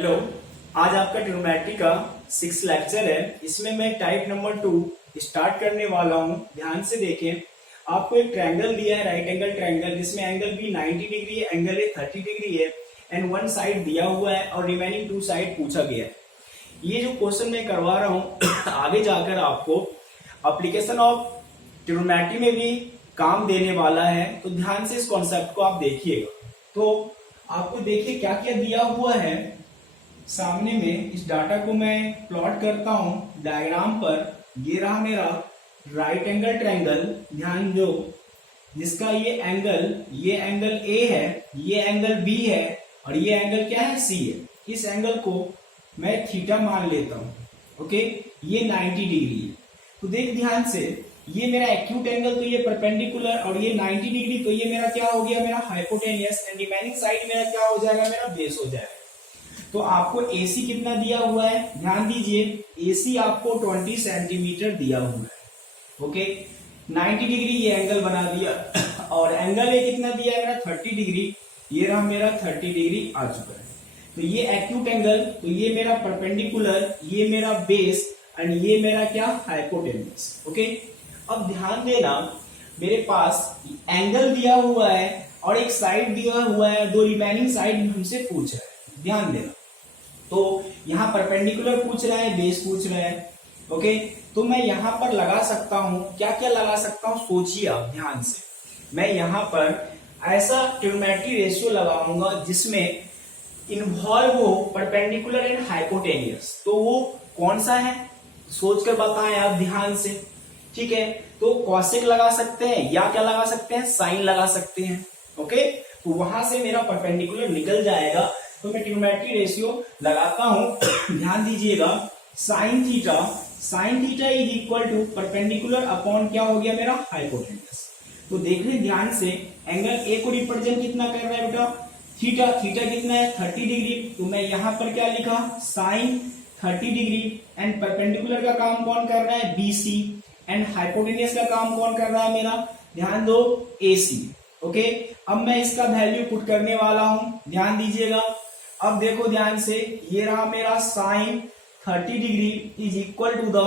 Hello. आज आपका trigonometry का 6 लेक्चर है। इसमें मैं टाइप नंबर 2 स्टार्ट करने वाला हूं। ध्यान से देखें, आपको एक ट्रायंगल दिया है, राइट एंगल ट्रायंगल, जिसमें एंगल भी 90 डिग्री है, एंगल ए 30 डिग्री है एंड वन साइड दिया हुआ है और रिमेनिंग 2 साइड पूछा गया है। ये जो क्वेश्चन मैं करवा रहा हूं आगे जाकर आपको एप्लीकेशन ऑफ ट्रिग्नोमेट्री में भी काम देने वाला है, तो ध्यान से इस कॉन्सेप्ट को आप देखिएगा। तो आपको देखिए क्या क्या दिया हुआ है सामने में। इस डाटा को मैं प्लॉट करता हूं डायग्राम पर। ये रहा मेरा राइट एंगल ट्रायंगल, ध्यान दो, जिसका ये एंगल ए है, ये एंगल बी है और ये एंगल क्या है, सी है। इस एंगल को मैं थीटा मान लेता हूं। ओके, ये 90 डिग्री है। तो देख ध्यान से, ये मेरा एक्यूट एंगल, तो ये परपेंडिकुलर, और ये 90 डिग्री, तो ये मेरा क्या हो गया, मेरा हाइपोटेनियस, एंड रिमेनिंग साइड मेरा क्या हो जाएगा, मेरा बेस हो जाएगा। तो आपको AC कितना दिया हुआ है, ध्यान दीजिए, AC आपको 20 सेंटीमीटर दिया हुआ है। ओके, 90 डिग्री ये एंगल बना दिया और एंगल ए कितना दिया है, मेरा 30 डिग्री। ये रहा मेरा 30 डिग्री आ चुका है। तो ये एक्यूट एंगल, तो ये मेरा परपेंडिकुलर, ये मेरा बेस एंड ये मेरा क्या, हाइपोटेनियस। ओके, अब ध्यान देना, मेरे पास एंगल दिया हुआ है और एक साइड दिया हुआ है, दो रिमेनिंग साइड हमसे पूछ रहा है। ध्यान देना, तो यहां परपेंडिकुलर पूछ रहा है, बेस पूछ रहा है। ओके, तो मैं यहां पर लगा सकता हूं, क्या क्या लगा सकता हूं, सोचिए आप ध्यान से। मैं यहां पर ऐसा ट्रिग्नोमेट्री रेशियो लगाऊंगा जिसमें इन्वॉल्व हो परपेंडिकुलर एंड हाइपोटेनियस। तो वो कौन सा है, सोचकर बताएं आप ध्यान से। ठीक है, तो कॉसेक लगा सकते हैं या क्या लगा सकते हैं, साइन लगा सकते हैं। ओके, तो वहां से मेरा परपेंडिकुलर निकल जाएगा। तो मैं ट्रिग्नोमेट्री रेशियो लगाता हूं, ध्यान दीजिएगा, sine theta is equal to perpendicular upon क्या हो गया, मेरा हाइपोटेनियस। तो देख रहे ध्यान से, एंगल ए को रिप्रेजेंट कितना कर रहा है बेटा, थीटा कितना है, 30 डिग्री। तो मैं यहां पर क्या लिखा, साइन 30 डिग्री, एंड परपेंडिकुलर का काम कौन कर रहा है, BC, एंड हाइपोटेनियस का काम कौन कर रहा है मेरा, ध्यान दो, AC। ओके, अब मैं इसका वैल्यू पुट करने वाला हूं, ध्यान दीजिएगा। अब देखो ध्यान से, ये रहा मेरा sine 30 degree is equal to the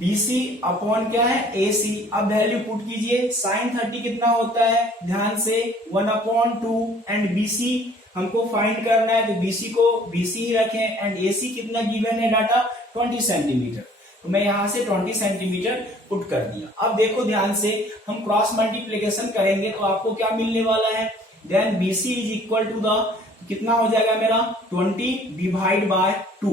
BC upon क्या है, AC। अब वैल्यू पुट कीजिए, साइन 30 कितना होता है, ध्यान से 1/2, एंड BC हमको फाइंड करना है, तो BC को BC ही रखें, एंड AC कितना गिवन है डाटा, 20 सेंटीमीटर। तो मैं यहां से 20 सेंटीमीटर पुट कर दिया। अब देखो ध्यान से, हम क्रॉस मल्टीप्लीकेशन करेंगे तो आपको क्या मिलने वाला है, then BC is equal to the कितना हो जाएगा मेरा, 20 डिवाइड बाय 2।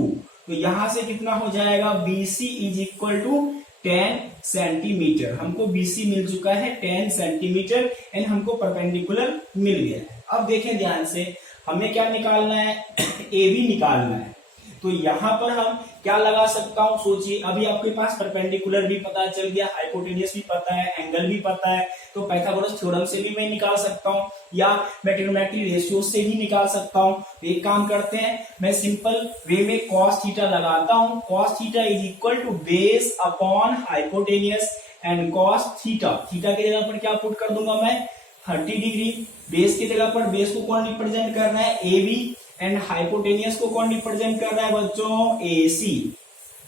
तो यहां से कितना हो जाएगा, BC is equal to 10 centimetre. हमको BC मिल चुका है 10 सेंटीमीटर एंड हमको परपेंडिकुलर मिल गया है। अब देखें ध्यान से, हमें क्या निकालना है, AB निकालना है। तो यहां पर हम क्या लगा सकता हूं, सोचिए। अभी आपके पास परपेंडिकुलर भी पता चल गया, हाइपोटेनियस भी पता है, एंगल भी पता है, तो पाइथागोरस थ्योरम से भी मैं निकाल सकता हूं, या मैं ट्रिग्नोमेट्री रेशियो से भी निकाल सकता हूं। तो एक काम करते हैं, मैं सिंपल वे में कॉस थीटा लगाता हूं। Cos theta is equal to base upon hypotenuse, and cos theta की जगह पर क्या पुट कर दूंगा मैं, 30 डिग्री। बेस की जगह पर, बेस को कौन रिप्रेजेंट कर रहा है, AB, एंड हाइपोटेनियस को कौन रिप्रेजेंट कर रहा है बच्चों, AC।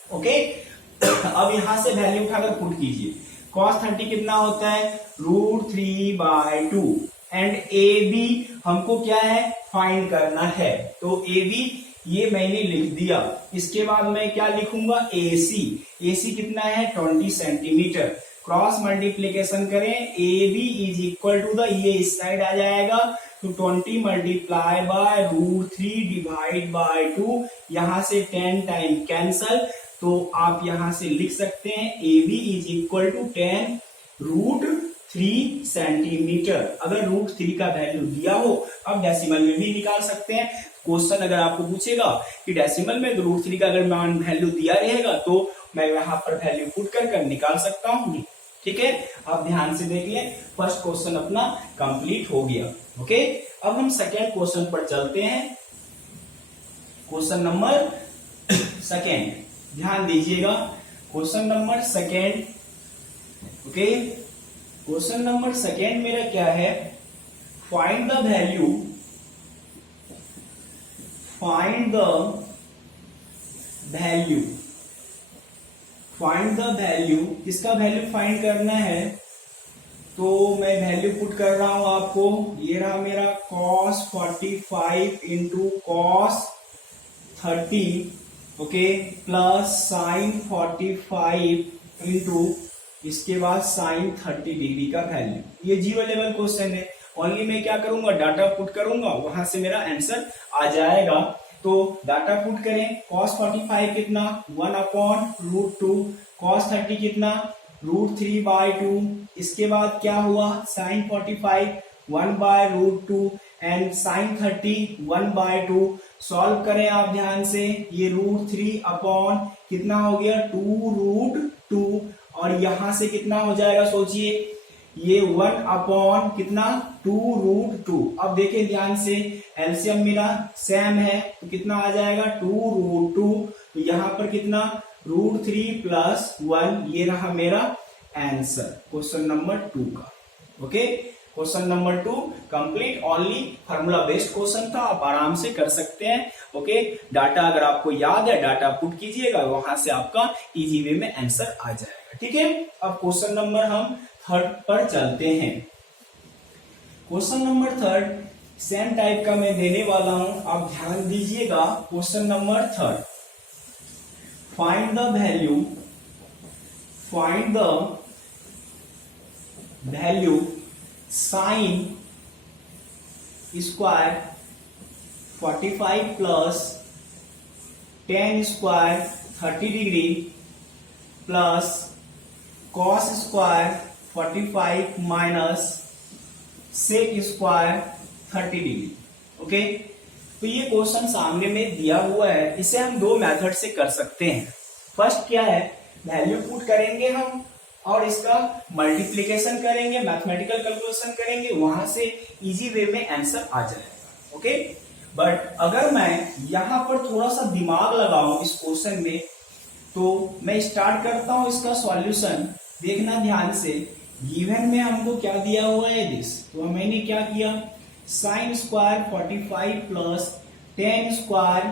ओके, अब यहां से वैल्यू उठाकर पुट कीजिए। cos 30 कितना होता है, √3/2, एंड AB हमको क्या है, फाइंड करना है। तो AB ये मैंने लिख दिया। इसके बाद मैं क्या लिखूंगा, AC कितना है, 20 सेंटीमीटर। क्रॉस मल्टीप्लीकेशन करें, AB is equal to the, ये इस साइड आ जाएगा, तो 20 मल्टीप्लाई बाय √3 डिवाइड बाय 2, यहां से 10 टाइम कैंसल। तो आप यहां से लिख सकते हैं AB is equal to 10 √3 centimetre. अगर √3 का वैल्यू दिया हो, अब डेसिमल में भी निकाल सकते हैं। क्वेश्चन अगर आपको पूछेगा कि डेसिमल में तो √3 का अगर मान वैल्यू दिया रहेगा, तो मैं यहां पर वैल्यू पुट कर निकाल सकता हूं। ठीक है, आप ध्यान से देख लें, फर्स्ट क्वेश्चन अपना कंप्लीट हो गया। ओके, अब हम सेकेंड क्वेश्चन पर चलते हैं। क्वेश्चन नंबर सेकेंड, ध्यान दीजिएगा, question number second. Okay, question number second मेरा क्या है, find the value find the value, find the value, किसका वैल्यू फाइंड करना है, तो मैं वैल्यू पुट कर रहा हूं आपको, ये रहा मेरा cos 45 into cos 30 okay plus sin 45 into इसके बाद sin 30 डिग्री का वैल्यू। ये जीरो लेवल क्वेश्चन है, ओनली मैं क्या करूंगा, डाटा पुट करूंगा, वहां से मेरा आंसर आ जाएगा। तो डाटा पुट करें, cos 45 कितना 1/√2, cos 30 कितना √3/2, इसके बाद क्या हुआ sin 45 1/√2 एंड sin 30 1/2। सॉल्व करें आप ध्यान से, ये √3 अपॉन कितना हो गया 2√2 और यहां से कितना हो जाएगा सोचिए, ये 1 अपॉन कितना 2√2। अब देखिए ध्यान से, एलसीएम मेरा सेम है तो कितना आ जाएगा 2√2, तो यहां पर कितना √3 प्लस 1, ये रहा मेरा आंसर क्वेश्चन नंबर 2 का। Okay, question number 2 complete, only formula based question था, आप आराम से कर सकते हैं। ओके, डाटा अगर आपको याद है डाटा पुट कीजिएगा, वहां से आपका इजी वे में आंसर आ जाएगा। ठीक है, अब क्वेश्चन नंबर हम 3 पर चलते हैं। क्वेश्चन नंबर 3 सेम टाइप का मैं देने वाला हूं, आप ध्यान दीजिएगा। Question number 3, find the value, find the value sign square 45 plus tan square 30 degree plus cos square 45 minus sec square 30 degree. Okay, तो ये क्वेश्चन सामने में दिया हुआ है, इसे हम दो मेथड से कर सकते हैं। फर्स्ट क्या है, वैल्यू पुट करेंगे हम और इसका मल्टीप्लीकेशन करेंगे, मैथमेटिकल कैलकुलेशन करेंगे, वहां से इजी वे में आंसर आ जाएगा। ओके, बट अगर मैं यहां पर थोड़ा सा दिमाग लगाऊं इस क्वेश्चन में, तो मैं स्टार्ट करता हूं इसका सॉल्यूशन। देखना ध्यान से, गिवन में हमको क्या दिया हुआ है दिस, तो मैंने क्या किया, sine square 45 plus tan square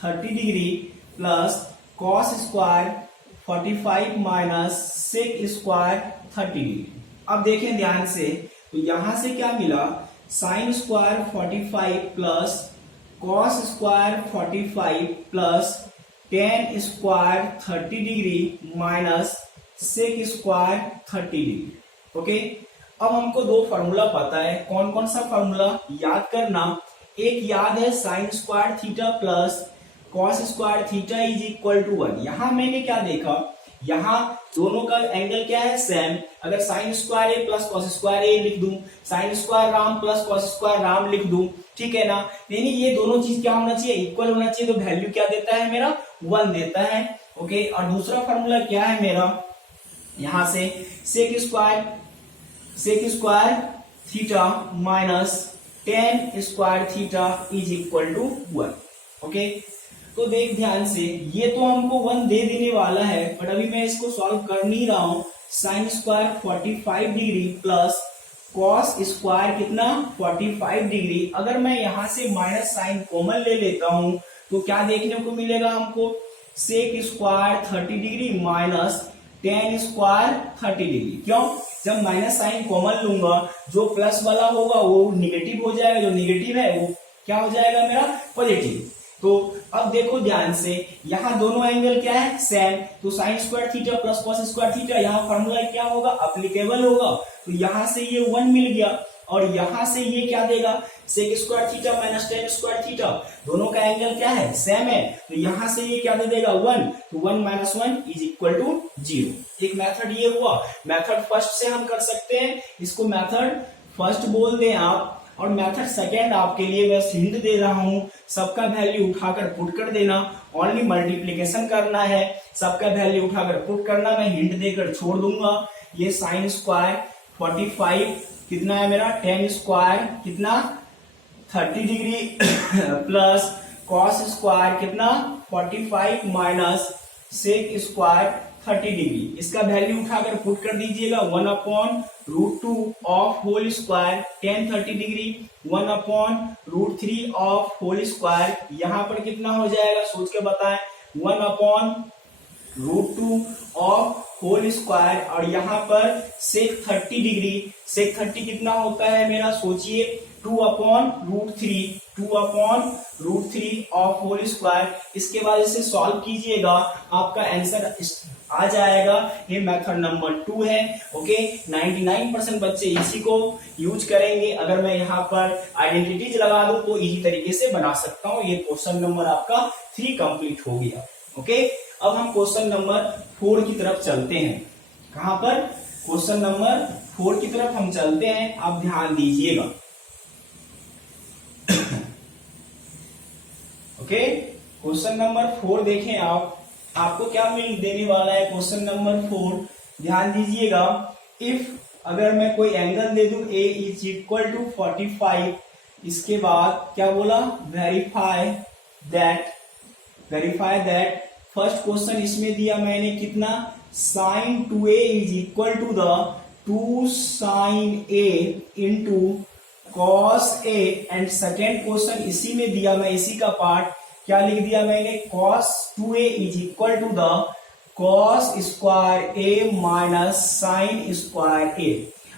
30 degree plus cos square 45 minus sec square 30 degree. अब देखें ध्यान से, तो यहां से क्या मिला, sine square 45 plus cos square 45 plus tan square 30 degree minus sec square 30 degree. Okay, अब हमको दो फॉर्मूला पता है, कौन कौन सा फॉर्मूला याद करना, एक याद है sine square theta plus cos square theta is equal to 1। यहां मैंने क्या देखा, यहां दोनों का एंगल क्या है सेम, अगर साइन स्क्वायर ए प्लस cos स्क्वायर ए लिख दूं, sine square Ram plus cos square Ram लिख दूं, ठीक है ना, यानी ये दोनों चीज क्या होना चाहिए, इक्वल होना चाहिए, तो वैल्यू क्या देता है मेरा 1 देता है। ओके, और दूसरा फॉर्मूला क्या है मेरा, यहां से sec square theta minus tan square theta is equal to 1। Okay, तो देख ध्यान से, ये तो हमको 1 दे देने वाला है, बट अभी मैं इसको सॉल्व कर नहीं रहा हूं। Sign square 45 degree plus cos square कितना 45 डिग्री, अगर मैं यहां से माइनस साइन कॉमन ले लेता हूं तो क्या देखने को मिलेगा हमको, sec square 30 degree minus tan square 30 degree. क्यों, जब माइनस साइन कॉमन लूंगा, जो प्लस वाला होगा वो निगेटिव हो जाएगा, जो निगेटिव है वो क्या हो जाएगा मेरा पॉजिटिव। तो अब देखो ध्यान से, यहां दोनों एंगल क्या है सेम, तो sign square theta plus cos square theta, यहाँ फॉर्मूला क्या होगा अप्लीकेबल होगा, तो यहां से ये 1 मिल गया और यहां से ये क्या देगा, sec square theta minus tan square theta, दोनों का एंगल क्या है सेम है, तो यहां से ये क्या दे देगा 1, तो 1 माइनस 1 इज इक्वल टू 0। एक मेथड ये हुआ, मेथड फर्स्ट से हम कर सकते हैं, इसको मेथड फर्स्ट बोल दें आप, और मेथड सेकेंड आपके लिए मैं हिंट दे रहा हूं, सबका वैल्यू उठाकर पुट कर देना, ओनली मल्टीप्लीकेशन करना है, सबका वैल्यू उठाकर पुट करना, मैं हिंट देकर छोड़ दूंगा। ये साइन स्क्वायर 45 कितना है मेरा, tan स्क्वायर कितना 30 डिग्री प्लस cos स्क्वायर कितना 45 माइनस सेक स्क्वायर 30 डिग्री। इसका वैल्यू उठाकर पुट कर दीजिएगा 1/√2 of whole square tan 30 degree 1/√3 of whole square, यहाँ पर कितना हो जाएगा सोच के बताएं, 1/√2 ऑफ होल स्क्वायर, और यहाँ पर sec 30 डिग्री, sec 30 कितना होता है मेरा सोचिए 2/√3 ऑफ होल स्क्वायर। इसके बाद इसे सॉल्व कीजिएगा, आपका आंसर आ जाएगा। ये मेथड नंबर 2 है। ओके, 99% बच्चे इसी को यूज करेंगे। अगर मैं यहाँ पर आइडेंटिटीज लगा दूं तो इसी तरीके से बना सकता हूँ। ये क्वेश्चन नंबर आपका 3 कंप्लीट हो गया। ओके, अब हम क्वेश्चन नंबर 4 की तरफ चलते हैं। कहां पर? क्वेश्चन नंबर 4 की तरफ हम चलते हैं, आप ध्यान दीजिएगा। ओके, क्वेश्चन नंबर 4 देखें आप, आपको क्या मिल देने वाला है क्वेश्चन नंबर 4, ध्यान दीजिएगा। इफ अगर मैं कोई एंगल दे दूं A इज इक्वल टू 45, इसके बाद क्या बोला, वेरीफाई दैट फर्स्ट क्वेश्चन इसमें दिया मैंने कितना, sin 2a is equal to the 2 sin a into cos a, and second question इसी में दिया, मैं इसी का पार्ट क्या लिख दिया मैंने, cos 2a is equal to the cos square a minus sin square a।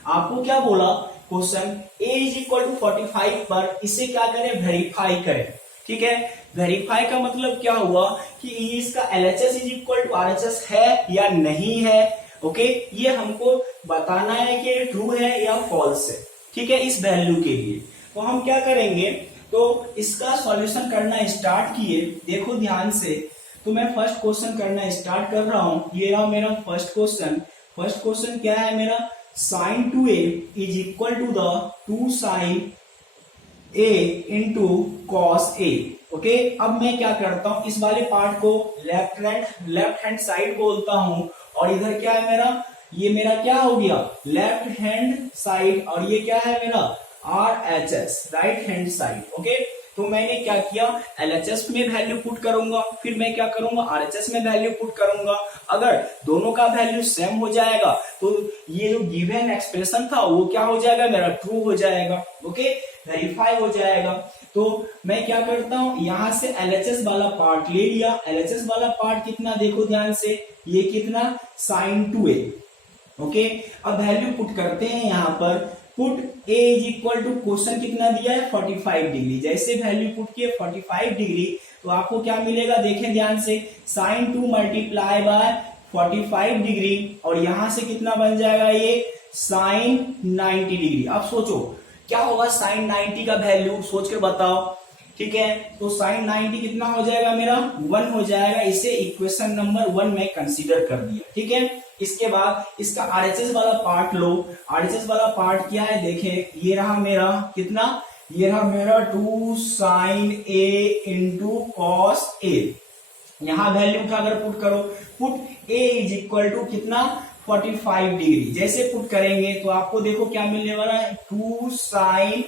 आपको क्या बोला question, a is equal to 45 पर इसे क्या करें, वेरीफाई करें। ठीक है, वेरीफाई का मतलब क्या हुआ कि इसका LHS is equal to RHS है या नहीं है। ओके, ये हमको बताना है कि ट्रू है या फॉल्स है। ठीक है, इस वैल्यू के लिए तो हम क्या करेंगे, तो इसका सॉल्यूशन करना स्टार्ट किए। देखो ध्यान से, तो मैं फर्स्ट क्वेश्चन करना स्टार्ट कर रहा हूं। ये रहा मेरा फर्स्ट क्वेश्चन। फर्स्ट क्वेश्चन क्या है मेरा, sin 2a is equal to the 2 sin a into cos a। Okay, अब मैं क्या करता हूं, इस वाले पार्ट को लेफ्ट हैंड साइड बोलता हूं, और इधर क्या है मेरा, ये मेरा क्या हो गया, लेफ्ट हैंड साइड, और ये क्या है मेरा RHS, right hand side. Okay, तो मैंने क्या किया, LHS में वैल्यू पुट करूंगा, फिर मैं क्या करूंगा, RHS में वैल्यू पुट करूंगा। अगर दोनों का वैल्यू सेम हो जाएगा तो ये जो गिवन एक्सप्रेशन था वो क्या हो जाएगा, मेरा ट्रू हो जाएगा। ओके, वेरीफाई हो जाएगा। तो मैं क्या करता हूं, यहां से LHS वाला पार्ट ले लिया। LHS वाला पार्ट कितना, देखो ध्यान से, ये कितना, sin 2a। ओके, अब वैल्यू पुट करते हैं यहाँ पर, put a is equal to, question कितना दिया है 45 डिग्री। जैसे वैल्यू पुट किए 45 डिग्री, तो आपको क्या मिलेगा, देखें ध्यान से, sin 2 मल्टीप्लाई बाय 45 डिग्री, और यहां से कितना बन जाएगा, ये sin 90 डिग्री। अब सोचो क्या होगा sin 90 का वैल्यू, सोच कर बताओ। ठीक है, तो sin 90 कितना हो जाएगा मेरा, 1 हो जाएगा। इसे इक्वेशन नंबर 1 में कंसीडर कर दिया। ठीक है, इसके बाद इसका RHS वाला पार्ट लो। RHS वाला पार्ट क्या है, देखें, ये रहा मेरा कितना, ये रहा मेरा 2 sin a into cos a। यहां वैल्यू उठाकर पुट करो, put a is equal to कितना, 45 डिग्री। जैसे पुट करेंगे तो आपको देखो क्या मिलने वाला है, 2 sin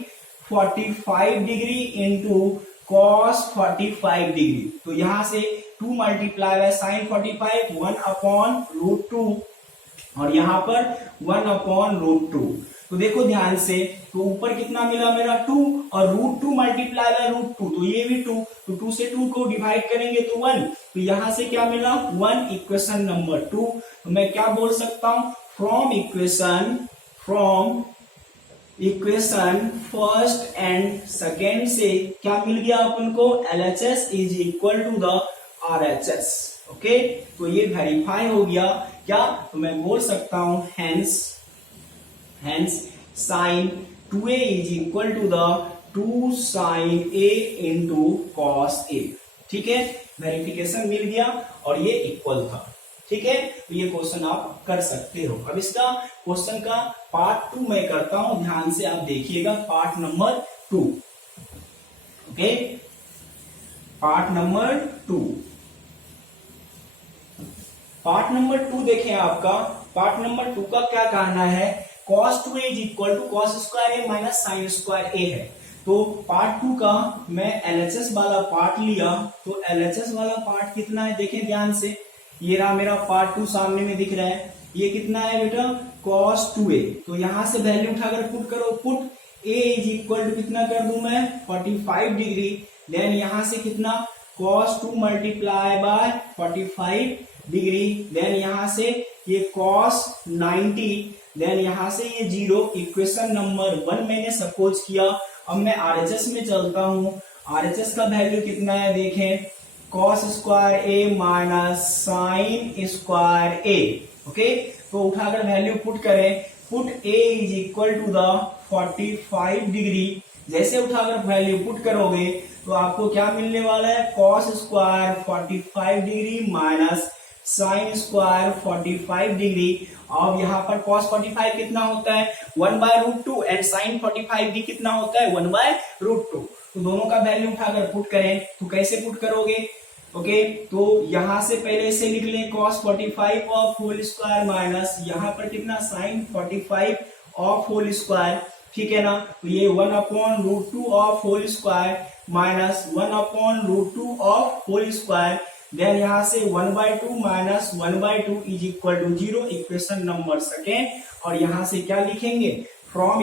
45 degree into cos 45 degree. तो यहां से 2 मल्टीप्लाई बाय साइन 45, 1/√2, और यहाँ पर 1/√2। तो देखो ध्यान से, तो ऊपर कितना मिला मेरा 2, और √2 मल्टीप्लाई बाय √2, तो ये भी 2, तो 2 से 2 को डिवाइड करेंगे तो 1, तो यहां से क्या मिला 1, इक्वेशन नंबर 2। तो मैं क्या बोल सकता हूं, from equation first and second से क्या मिल गया अपन को, LHS is equal to the RHS। Okay, तो ये वेरीफाई हो गया क्या, तो मैं बोल सकता हूं hence sin 2a is equal to the 2 sin a into cos a। ठीक है, वेरिफिकेशन मिल गया और ये इक्वल था। ठीक है, तो ये क्वेश्चन आप कर सकते हो। अब इसका क्वेश्चन का पार्ट 2 मैं करता हूं, ध्यान से आप देखिएगा, part number 2। Okay, part number 2 देखें आपका। पार्ट नंबर 2 का क्या कहना है, cos 2a is equal to cos square a minus sine square a है। तो पार्ट 2 का मैं LHS वाला पार्ट लिया, तो LHS वाला पार्ट कितना है, देखें ध्यान से, ये रहा मेरा पार्ट 2 सामने में दिख रहा है, ये कितना है बेटा cos 2a। तो यहां से वैल्यू उठाकर पुट करो, put a is equal to कितना कर दूं मैं 45 डिग्री, देन यहां से कितना cos 2 multiply by 45 degree, then यहां से ये cos 90, देन यहां से ये 0। इक्वेशन नंबर 1 मैंने सपोज किया। अब मैं आरएचएस में चलता हूं, आरएचएस का वैल्यू कितना है देखें, cos square a minus sine square a। Okay, तो उठाकर वैल्यू पुट करें, put a is equal to the 45 degree. जैसे उठाकर वैल्यू पुट करोगे तो आपको क्या मिलने वाला है, cos square 45 degree minus sine square 45 degree. अब यहाँ पर cos 45 कितना होता है 1/√2 एंड साइन 45 भी कितना होता है 1/√2। तो दोनों का वैल्यू उठाकर पुट करें, तो कैसे पुट करोगे, ओके तो यहां से पहले से लिख लें cos 45 of whole square minus यहाँ पर कितना साइन 45 ऑफ होल स्क्वायर, ठीक है ना। तो ये 1/√2 of whole square minus 1/√2 of whole square, then यहां से 1/2 minus 1/2 is equal to 0। Equation number second, और यहां से क्या लिखेंगे, from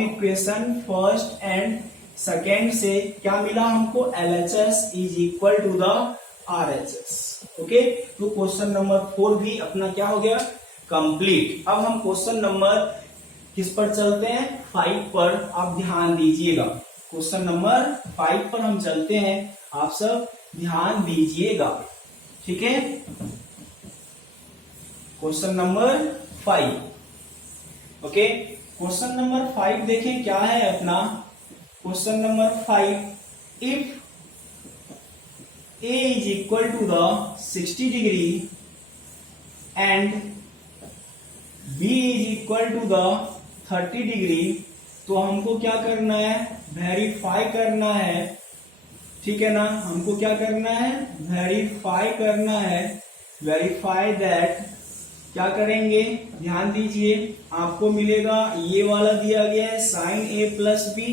equation first and second से क्या मिला हमको, LHS is equal to the RHS। Okay, तो क्वेश्चन नंबर 4 भी अपना क्या हो गया, कंप्लीट। अब हम क्वेश्चन नंबर किस पर चलते हैं, 5 पर। आप ध्यान दीजिएगा, क्वेश्चन नंबर 5 पर हम चलते हैं, आप सब ध्यान दीजिएगा, ठीक है। Question number 5, okay. Question number 5 देखें क्या है अपना, question number 5, if a is equal to the 60 degree and b is equal to the 30 degree, तो हमको क्या करना है, वेरीफाई करना है, ठीक है ना। हमको क्या करना है, वेरीफाई करना है, वेरीफाई दैट, क्या करेंगे ध्यान दीजिए, आपको मिलेगा ये वाला दिया गया है साइन a प्लस बी,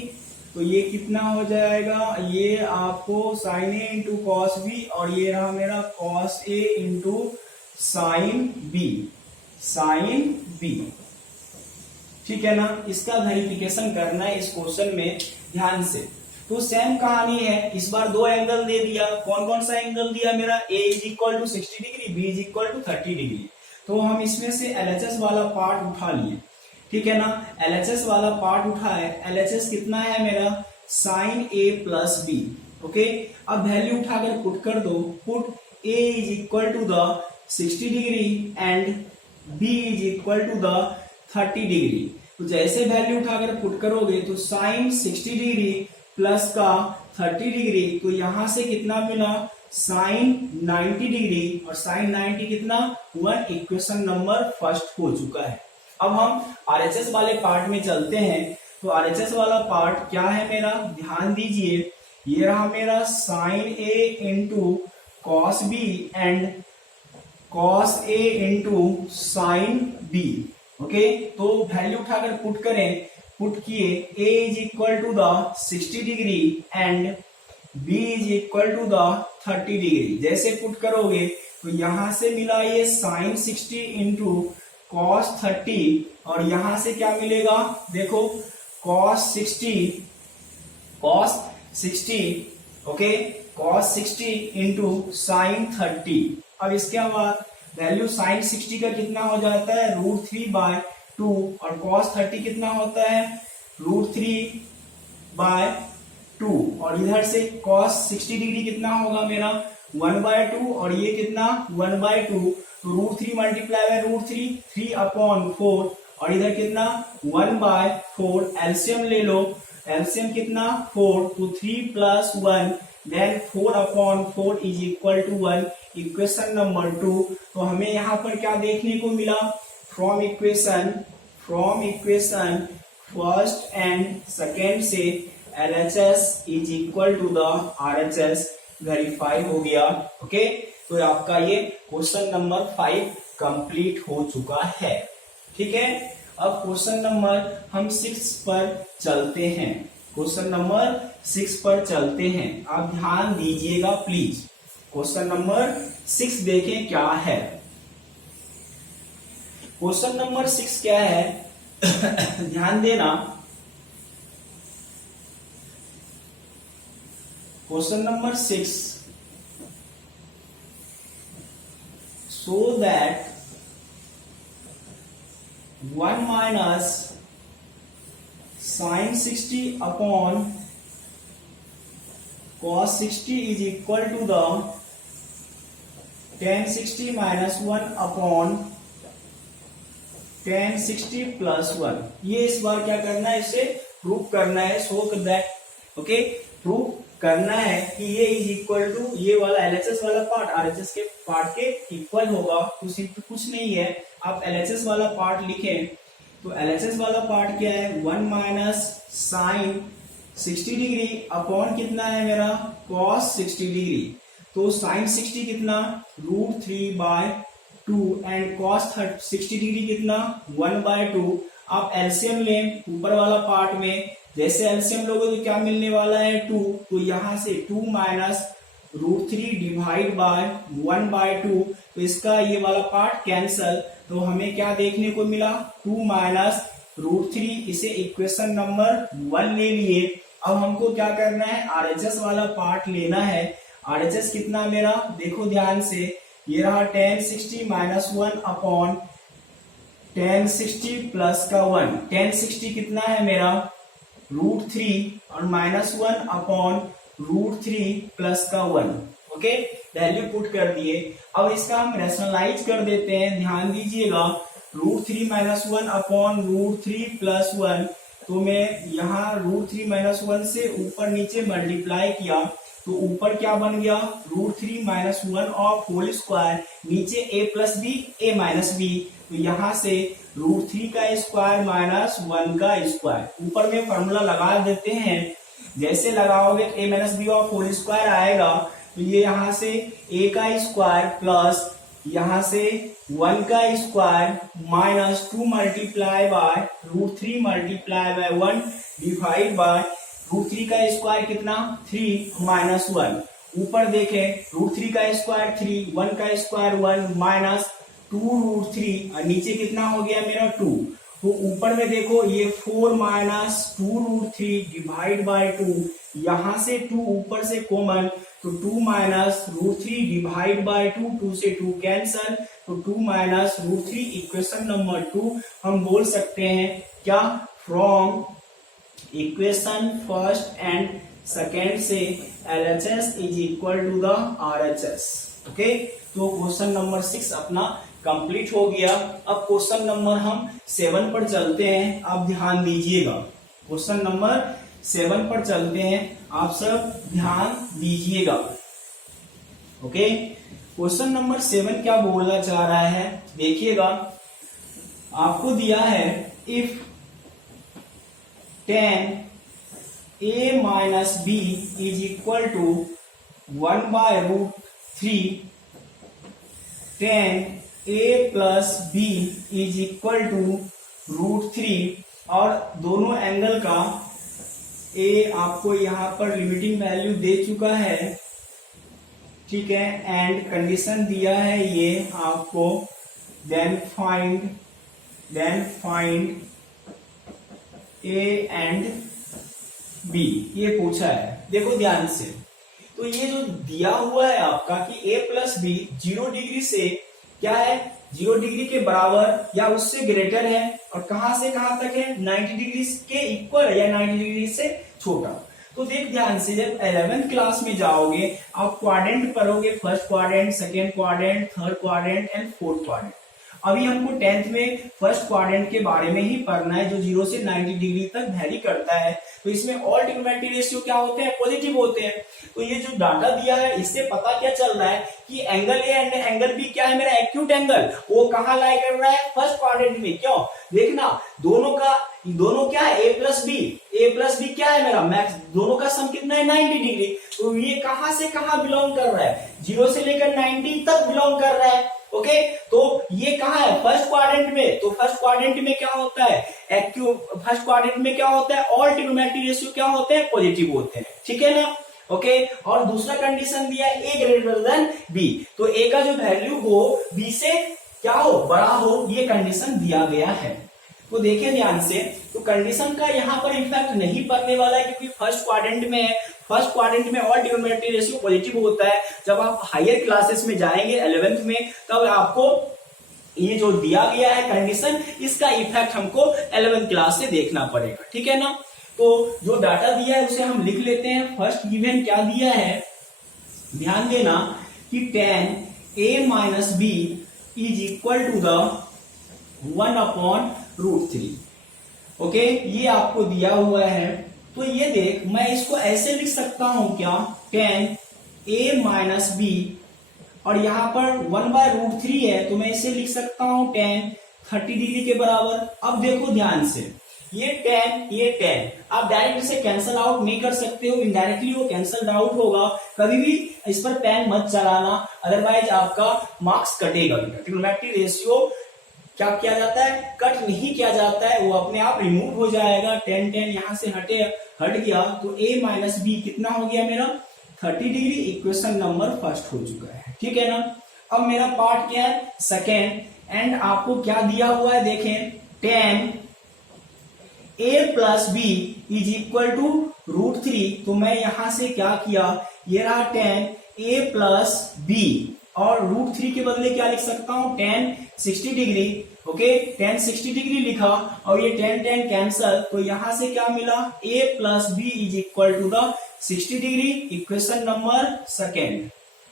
तो ये कितना हो जाएगा, ये आपको sine a into cos B, और ये रहा मेरा cos a into sine B, ठीक है ना। इसका वेरिफिकेशन करना है इस क्वेश्चन में ध्यान से। तो सेम कहानी है, इस बार 2 एंगल दे दिया, कौन कौन सा एंगल दिया मेरा, a is equal to 60 degree, b is equal to 30 degree. तो हम इसमें से LHS वाला पार्ट उठा लिए, ठीक है ना। LHS वाला पार्ट उठाए, LHS कितना है मेरा sine a plus B, okay. अब वैल्यू उठाकर पुट कर दो, put a is equal to the 60 degree and b is equal to the 30 degree. तो जैसे वैल्यू उठाकर पुट करोगे तो साइन 60 डिग्री प्लस का 30 डिग्री, तो यहां से कितना मिला साइन 90 डिग्री, और साइन 90 कितना 1। इक्वेशन नंबर फर्स्ट हो चुका है। अब हम RHS वाले पार्ट में चलते हैं। तो RHS वाला पार्ट क्या है मेरा, ध्यान दीजिए, ये रहा मेरा sine a into cos B and cos a into sine B, okay. तो वैल्यू उठाकर पुट करें, पुट किए a is equal to the 60 degree and b is equal to the 30 degree. जैसे पुट करोगे तो यहां से मिला ये साइन 60 इंटू कॉस 30, और यहां से क्या मिलेगा देखो cos 60, okay, cos 60 into sine 30। अब इसके बाद वैल्यू साइन 60 का कितना हो जाता है √3/2, और कॉस 30 कितना होता है √3/2, और इधर से कॉस 60 डिग्री कितना होगा मेरा 1/2, और ये कितना 1/2, तो √3 मल्टीप्लाई बाय √3, 3/4, और इधर कितना 1/4। एलसीएम ले लो, एलसीएम कितना 4, तो 3 + 1 then 4/4 is equal to 1। Equation number 2। तो हमें यहाँ पर क्या देखने को मिला, from equation first and second से LHS is equal to the RHS verify हो गया, ओके। तो आपका ये क्वेश्चन नंबर 5 कंप्लीट हो चुका है, ठीक है। अब क्वेश्चन नंबर हम 6 पर चलते हैं, क्वेश्चन नंबर 6 पर चलते हैं। आप ध्यान दीजिएगा प्लीज, क्वेश्चन नंबर 6 देखें क्या है। क्वेश्चन नंबर 6 क्या है ध्यान देना। Question number 6, so that 1 minus sin 60 upon cos 60 is equal to the tan 60 minus 1 upon tan 60 plus 1। ये इस बार क्या करना है, इसे प्रूव करना है। सो दैट ओके, प्रूव करना है कि ये इज इक्वल टू ये वाला एलएचएस वाला पार्ट आरएचएस के पार्ट के इक्वल होगा। कुछ नहीं है, आप एलएचएस वाला पार्ट लिखें तो एलएचएस वाला पार्ट क्या है, 1 माइनस साइन 60 डिग्री अपॉन कितना है मेरा कॉस 60 डिग्री। तो साइन 60 कितना √3/2 एंड कॉस 60 डिग्री कितना 1/2। आप एलसीएम लें ऊपर वाला पार्ट में, जैसे एलसीएम लोगे तो क्या मिलने वाला है 2, तो यहां से 2 माइनस √3 डिवाइड बाय 1/2, तो इसका ये वाला पार्ट कैंसल। तो हमें क्या देखने को मिला 2 माइनस √3। इसे इक्वेशन नंबर 1 ले लिए। अब हमको क्या करना है, आरएचएस वाला पार्ट लेना है। आरएचएस कितना मेरा देखो ध्यान से, ये रहा tan 60 minus 1 upon tan 60 plus का 1। tan 60 कितना है मेरा √3 और माइनस 1 अपॉन √3 प्लस का 1। ओके, वैल्यू पुट कर दिए। अब इसका हम रैशनलाइज कर देते हैं, ध्यान दीजिएगा। √3 माइनस 1 अपॉन √3 प्लस 1, तो मैं यहाँ √3 माइनस 1 से ऊपर नीचे मल्टीप्लाई किया तो ऊपर क्या बन गया √3 माइनस 1 ऑफ होल स्क्वायर, नीचे a plus B a minus B. तो यहाँ से √3 का स्क्वायर माइनस 1 का स्क्वायर, ऊपर में फॉर्मूला लगा देते हैं। जैसे लगाओगे a minus B of whole square आएगा, तो ये यहाँ से a का स्क्वायर प्लस यहाँ से 1 का square minus 2 multiply bye √3 multiply by 1 divide by √3 का स्क्वायर कितना 3 माइनस 1। ऊपर देखें √3 का स्क्वायर 3, 1 का स्क्वायर 1 माइनस 2√3 और नीचे कितना हो गया मेरा 2। तो ऊपर में देखो ये 4 माइनस 2√3 डिवाइड बाय 2, यहां से 2 ऊपर से कॉमन, तो 2 माइनस √3 डिवाइड बाय 2, 2 से 2 कैंसल, तो 2 माइनस √3। इक्वेशन नंबर 2 हम बोल सकते हैं क्या, from equation first and second से LHS is equal to the RHS। Okay, तो क्वेश्चन नंबर 6 अपना कंप्लीट हो गया। अब क्वेश्चन नंबर हम 7 पर चलते हैं, आप ध्यान दीजिएगा। क्वेश्चन नंबर 7 पर चलते हैं, आप सब ध्यान दीजिएगा। ओके, क्वेश्चन नंबर 7 क्या बोलना चाह रहा है देखिएगा। आपको दिया है if tan a minus b is equal to 1/√3 tan a plus b is equal to √3, और दोनों एंगल का a आपको यहां पर लिमिटिंग वैल्यू दे चुका है, ठीक है, एंड कंडीशन दिया है ये आपको, then find a and b, ये पूछा है। देखो ध्यान से, तो ये जो दिया हुआ है आपका कि a प्लस बी 0 डिग्री से क्या है 0 डिग्री के बराबर या उससे ग्रेटर है, और कहां से कहां तक है 90 डिग्री के इक्वल है या 90 डिग्री से छोटा। तो देख ध्यान से, जब 11th क्लास में जाओगे आप क्वाड्रेंट पढ़ोगे, first quadrant, second quadrant, third quadrant and fourth quadrant. अभी हमको 10th में फर्स्ट क्वाड्रेंट के बारे में ही पढ़ना है, जो 0 से 90 डिग्री तक वैरी करता है। तो इसमें ऑल ट्रिग्नोमेट्री रेशियो क्या होते हैं, पॉजिटिव होते हैं। तो ये जो डाटा दिया है इससे पता क्या चल रहा है कि angle A and angle B क्या है मेरा एक्यूट एंगल, वो कहाँ लाई कर रहा है फर्स्ट क्वाड्रेंट में। क्यों, देखना दोनों क्या है a प्लस बी क्या है मेरा मैक्स, दोनों का सम कितना है 90 डिग्री। तो ये कहां से कहां बिलोंग कर रहा है, 0 से लेकर 90 तक बिलोंग कर रहा है। ओके, तो ये कहाँ है फर्स्ट क्वाड्रेंट में। तो फर्स्ट क्वाड्रेंट में क्या होता है फर्स्ट क्वाड्रेंट में क्या होता है ऑल ट्रिग्नोमेट्री रेशियो क्या होते हैं पॉजिटिव होते हैं, ठीक है ना। ओके, और दूसरा कंडीशन दिया है ए ग्रेटर देन बी, तो ए का जो वैल्यू हो बी से क्या हो, बड़ा हो, ये कंडीशन दिया गया है। तो देखिए ध्यान से, तो कंडीशन का यहाँ पर इफेक्ट नहीं पड़ने वाला है क्योंकि फर्स्ट क्वाड्रेंट में है। फर्स्ट क्वाड्रेंट में ऑल ट्रिग्नोमेट्री रेशियो पॉजिटिव होता है। जब आप हायर क्लासेस में जाएंगे 11th में, तब आपको ये जो दिया गया है कंडीशन, इसका इफेक्ट हमको 11th क्लास से देखना पड़ेगा, ठीक है ना। तो जो डाटा दिया है उसे हम लिख लेते हैं। फर्स्ट गिवन क्या दिया है, ध्यान देना कि tan a minus B is equal to the 1/√3। ओके, ये आपको दिया हुआ है। तो ये देख, मैं इसको ऐसे लिख सकता हूं क्या, tan a माइनस बी, और यहां पर 1/√3 है, तो मैं इसे लिख सकता हूं tan 30 डिग्री के बराबर। अब देखो ध्यान से, ये tan आप डायरेक्ट इसे कैंसल आउट नहीं कर सकते हो, इनडायरेक्टली वो कैंसल आउट होगा। कभी भी इस पर पेन मत चलाना, अदरवाइज आपका मार्क्स कटेगा। ट्रिग्नोमेट्री रेशियो क्या किया जाता है, कट नहीं किया जाता है, वो अपने आप रिमूव हो जाएगा। tan यहां से हट गया, तो a माइनस बी कितना हो गया मेरा, 30 डिग्री। इक्वेशन नंबर फर्स्ट हो चुका है, ठीक है ना। अब मेरा पार्ट क्या है, सेकेंड, एंड आपको क्या दिया हुआ है, देखें tan a plus B is equal to √3। तो मैं यहां से क्या किया, ये रहा tan a प्लस बी, और √3 के बदले क्या लिख सकता हूं, tan 60 degree. Okay, tan 60 degree लिखा, और ये tan कैंसल, तो यहां से क्या मिला, a plus B is equal to the 60 degree. Equation number second.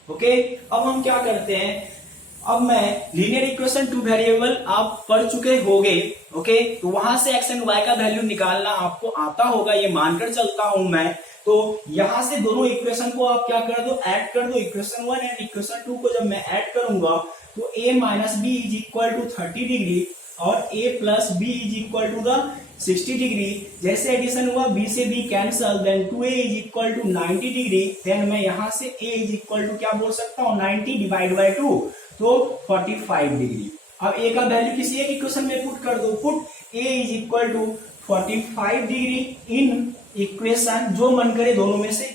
Okay, अब हम क्या करते हैं, अब मैं लीनियर इक्वेशन 2 वेरिएबल आप पढ़ चुके होंगे। ओके, तो वहां से एक्स एंड वाई का वैल्यू निकालना आपको आता होगा, ये मानकर चलता हूं मैं। तो यहां से दोनों इक्वेशन को आप क्या कर दो, ऐड कर दो। इक्वेशन 1 एंड इक्वेशन 2 को जब मैं ऐड करूंगा, तो a minus B is equal to 30 degree, और a plus B is equal to the 60 degree. जैसे एडिशन हुआ, b से b cancel, then 2a is equal to 90 degree. Then मैं यहां से a इज इक्वल टू क्या बोल सकता हूँ, 90 डिवाइड बाई 2, तो 45 डिग्री। अब a का वैल्यू किसी एक इक्वेशन में पुट कर दो, put a is equal to 45 degree in equation, जो मन करे दोनों में से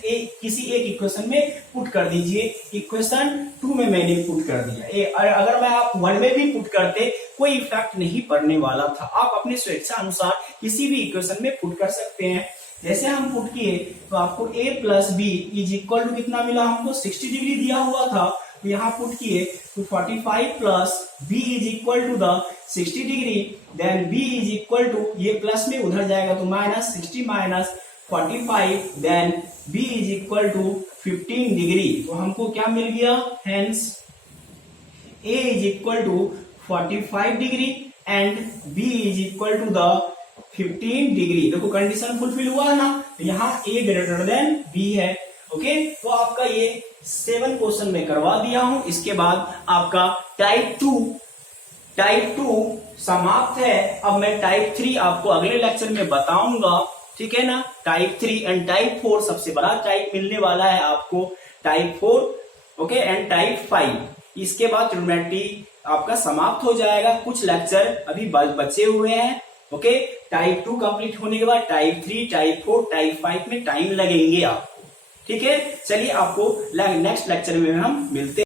किसी एक इक्वेशन में पुट कर दीजिए। इक्वेशन 2 में मैंने पुट कर दिया। अगर मैं आप 1 में भी पुट करते, कोई इफेक्ट नहीं पड़ने वाला था। आप अपने स्वेच्छा अनुसार किसी भी इक्वेशन में पुट कर सकते हैं। जैसे हम पुट किए, तो आपको a plus B is equal to कितना मिला, हमको 60 डिग्री दिया हुआ था, तो यहाँ पुट किए, तो 45 plus b is equal to the 60 degree, then b is equal to, ये प्लस में उधर जाएगा तो minus 60 minus 45, then b is equal to 15 degree. तो हमको क्या मिल गया, hence a is equal to 45 degree and b is equal to the 15 degree. देखो कंडीशन फुलफिल हुआ है ना, तो यहाँ a ग्रेटर देन b है। ओके, तो आपका ये 7 क्वेश्चन में करवा दिया हूं। इसके बाद आपका टाइप 2 समाप्त है। अब मैं टाइप 3 आपको अगले लेक्चर में बताऊंगा, ठीक है ना। टाइप 3 एंड टाइप 4 सबसे बड़ा टाइप मिलने वाला है आपको, टाइप 4। Okay, and type 5। इसके बाद ट्रिग्नोमेट्री आपका समाप्त हो जाएगा। कुछ लेक्चर अभी बचे हुए हैं। ओके, टाइप 2 कंप्लीट होने के बाद टाइप 3, टाइप 4, टाइप 5 में टाइम लगेंगे आपको, ठीक है। चलिए, आपको नेक्स्ट लेक्चर में हम मिलते हैं।